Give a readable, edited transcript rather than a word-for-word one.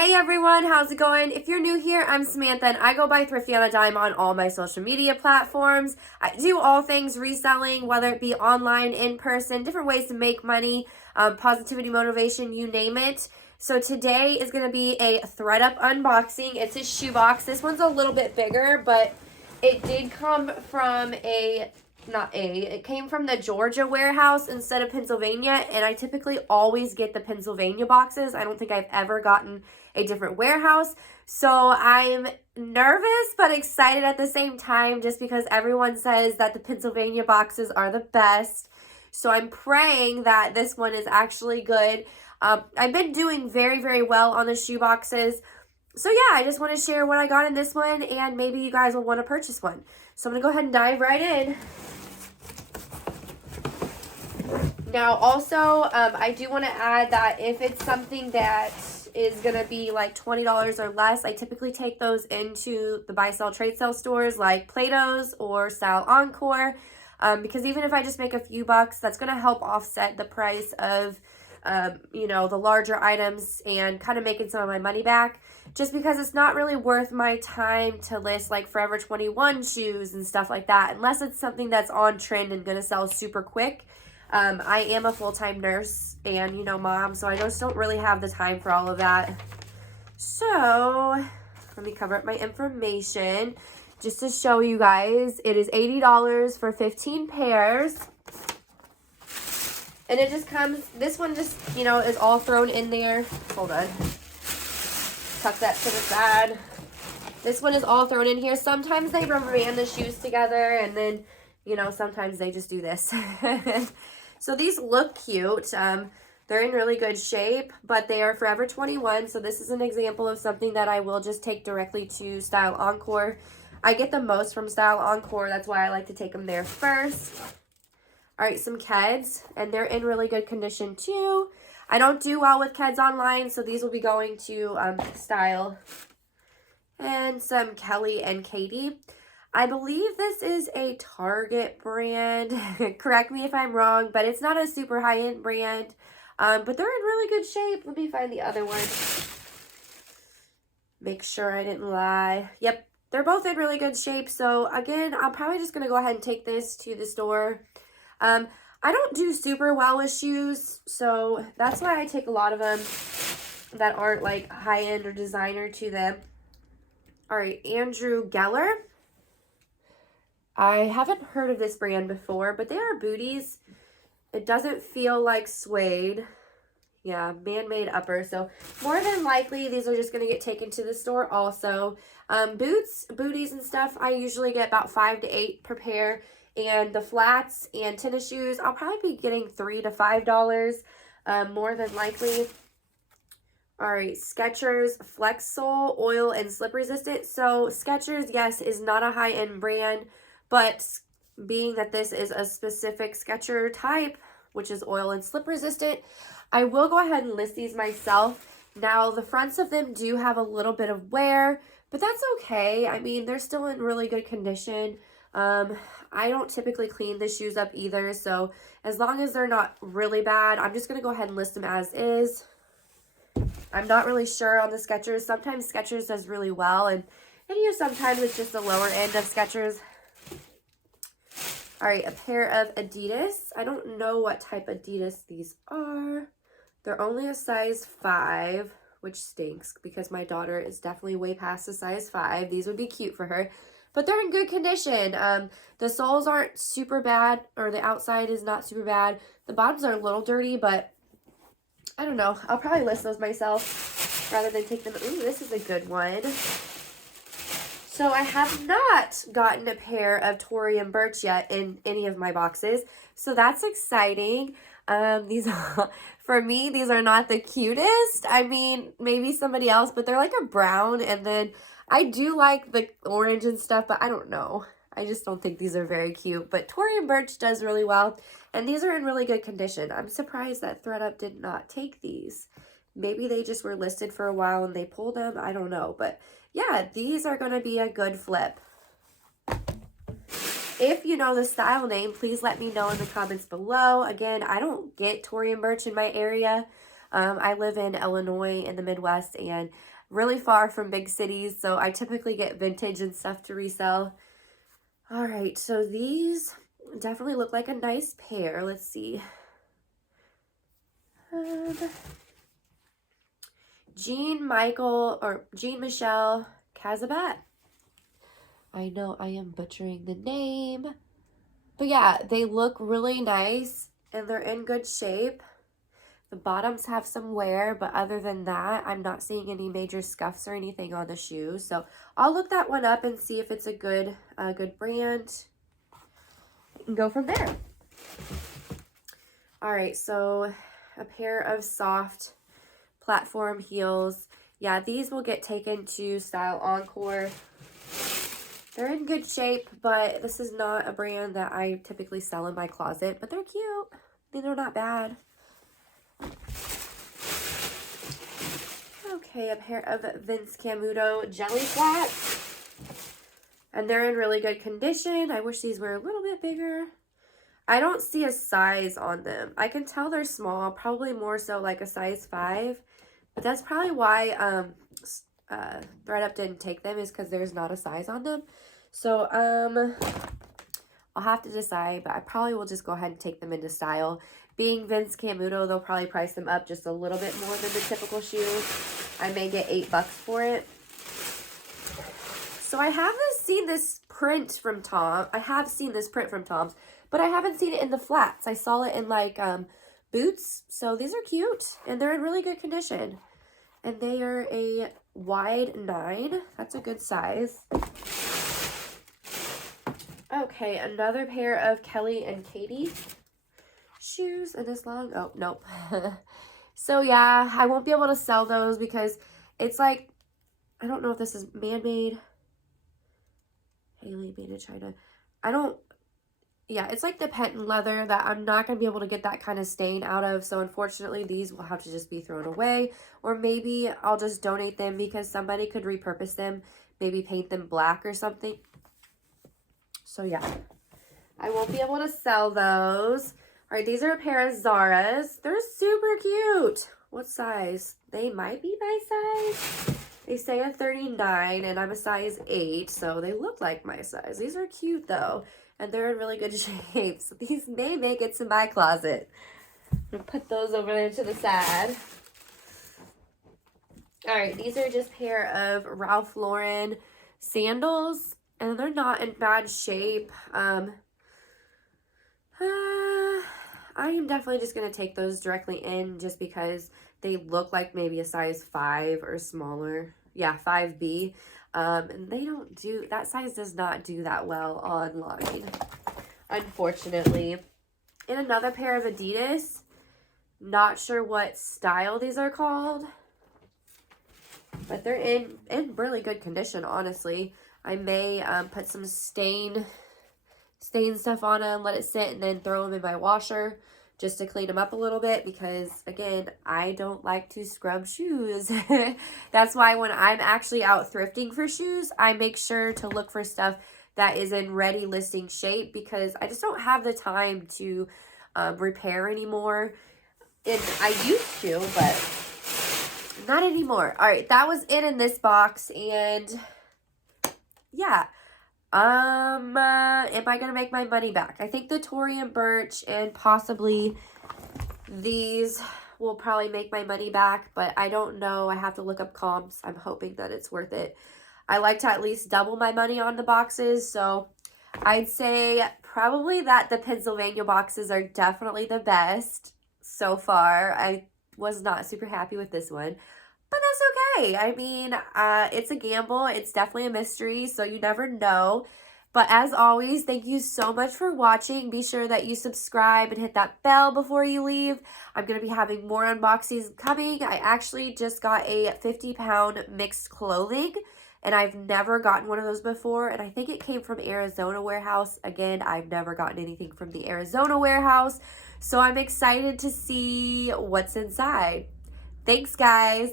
Hey everyone, how's it going? If you're new here, I'm Samantha and I go by Thrifty on a Dime on all my social media platforms. I do all things reselling, whether it be online, in person, different ways to make money, positivity, motivation, you name it. So today is going to be a Thredup unboxing. It's a shoebox. This one's a little bit bigger, but it did come from it came from the Georgia warehouse instead of Pennsylvania, and I typically always get the Pennsylvania boxes. I don't think I've ever gotten a different warehouse. So I'm nervous but excited at the same time just because everyone says that the Pennsylvania boxes are the best. So I'm praying that this one is actually good. I've been doing very, very well on the shoe boxes. So yeah, I just want to share what I got in this one and maybe you guys will want to purchase one. So I'm going to go ahead and dive right in. Now also, I do want to add that if it's something that is going to be like $20 or less, I typically take those into the buy, sell, trade, sell stores like Plato's or Style Encore, because even if I just make a few bucks, that's going to help offset the price of, the larger items and kind of making some of my money back, just because it's not really worth my time to list like Forever 21 shoes and stuff like that, unless it's something that's on trend and going to sell super quick. I am a full-time nurse and, mom, so I just don't really have the time for all of that. So, let me cover up my information just to show you guys. It is $80 for 15 pairs. And it just comes, this one just, is all thrown in there. Hold on. Tuck that to the side. This one is all thrown in here. Sometimes they rubber band the shoes together and then, sometimes they just do this. So these look cute. They're in really good shape, but they are Forever 21. So this is an example of something that I will just take directly to Style Encore. I get the most from Style Encore. That's why I like to take them there first. All right, some Keds, and they're in really good condition too. I don't do well with Keds online, so these will be going to Style. And some Kelly and Katie. I believe this is a Target brand. Correct me if I'm wrong, but it's not a super high-end brand. But they're in really good shape. Let me find the other one. Make sure I didn't lie. Yep, they're both in really good shape. So, again, I'm probably just going to go ahead and take this to the store. I don't do super well with shoes, so that's why I take a lot of them that aren't, like, high-end or designer to them. All right, Andrew Geller. I haven't heard of this brand before, but they are booties. It doesn't feel like suede. Yeah, man-made upper. So more than likely, these are just going to get taken to the store also. Booties and stuff, I usually get about 5 to 8 per pair. And the flats and tennis shoes, I'll probably be getting $3 to $5 more than likely. All right, Skechers Flex Sole, oil and slip resistant. So Skechers, yes, is not a high-end brand, but being that this is a specific Skechers type, which is oil and slip resistant, I will go ahead and list these myself. Now, the fronts of them do have a little bit of wear, but that's okay. I mean, they're still in really good condition. I don't typically clean the shoes up either, so as long as they're not really bad, I'm just going to go ahead and list them as is. I'm not really sure on the Skechers. Sometimes Skechers does really well, and sometimes it's just the lower end of Skechers. All right, a pair of Adidas. I don't know what type Adidas these are. They're only a size 5, which stinks because my daughter is definitely way past the size 5. These would be cute for her, but they're in good condition. The soles aren't super bad, or the outside is not super bad. The bottoms are a little dirty, but I don't know. I'll probably list those myself rather than take them. Ooh, this is a good one. So I have not gotten a pair of Tory and Birch yet in any of my boxes. So that's exciting. For me, these are not the cutest. I mean, maybe somebody else, but they're like a brown. And then I do like the orange and stuff, but I don't know. I just don't think these are very cute. But Tory and Birch does really well. And these are in really good condition. I'm surprised that Thredup did not take these. Maybe they just were listed for a while and they pulled them. I don't know. But yeah, these are going to be a good flip. If you know the style name, please let me know in the comments below. Again, I don't get Tory and Birch in my area. I live in Illinois in the Midwest and really far from big cities, so I typically get vintage and stuff to resell. All right, so these definitely look like a nice pair. Let's see. Jean Michelle Cazabat. I know I am butchering the name. But yeah, they look really nice and they're in good shape. The bottoms have some wear, but other than that, I'm not seeing any major scuffs or anything on the shoe. So I'll look that one up and see if it's a good brand and go from there. All right, so a pair of soft platform heels. Yeah, these will get taken to Style Encore. They're in good shape, but this is not a brand that I typically sell in my closet, but they're cute. They're not bad. Okay, a pair of Vince Camuto jelly flats. And they're in really good condition. I wish these were a little bit bigger. I don't see a size on them. I can tell they're small, probably more so like a size 5. But that's probably why Thredup didn't take them, is because there's not a size on them. So I'll have to decide, but I probably will just go ahead and take them into Style. Being Vince Camuto, they'll probably price them up just a little bit more than the typical shoe. I may get $8 for it. So I haven't seen this print from Tom. I have seen this print from Tom's, but I haven't seen it in the flats. I saw it in like boots. So these are cute and they're in really good condition. And they are a wide 9. That's a good size. Okay, another pair of Kelly and Katie shoes in this long. Oh, nope. So yeah, I won't be able to sell those because it's like, I don't know if this is man-made. Haley made in China. Yeah, it's like the patent leather that I'm not going to be able to get that kind of stain out of. So unfortunately, these will have to just be thrown away. Or maybe I'll just donate them because somebody could repurpose them. Maybe paint them black or something. So yeah, I won't be able to sell those. All right, these are a pair of Zara's. They're super cute. What size? They might be my size. They say a 39 and I'm a size 8, so they look like my size. These are cute though, and they're in really good shape. So these may make it to my closet. I'm gonna put those over there to the side. All right, these are just a pair of Ralph Lauren sandals, and they're not in bad shape. I am definitely just going to take those directly in just because they look like maybe a size 5 or smaller. Yeah, 5B. And they don't do, that size does not do that well online, unfortunately. And another pair of Adidas. Not sure what style these are called, but they're in really good condition, honestly. I may put some stain stuff on them, let it sit, and then throw them in my washer just to clean them up a little bit because, again, I don't like to scrub shoes. That's why when I'm actually out thrifting for shoes, I make sure to look for stuff that is in ready listing shape because I just don't have the time to repair anymore. And I used to, but not anymore. All right, that was it in this box, and yeah. Am I gonna make my money back? I think the Tory and Birch and possibly these will probably make my money back, but I don't know. I have to look up comps. I'm hoping that it's worth it. I like to at least double my money on the boxes, so I'd say probably that the Pennsylvania boxes are definitely the best so far. I was not super happy with this one, but that's okay. I mean, it's a gamble. It's definitely a mystery, so you never know. But as always, thank you so much for watching. Be sure that you subscribe and hit that bell before you leave. I'm going to be having more unboxings coming. I actually just got a 50-pound mixed clothing, and I've never gotten one of those before. And I think it came from Arizona Warehouse. Again, I've never gotten anything from the Arizona Warehouse, so I'm excited to see what's inside. Thanks, guys.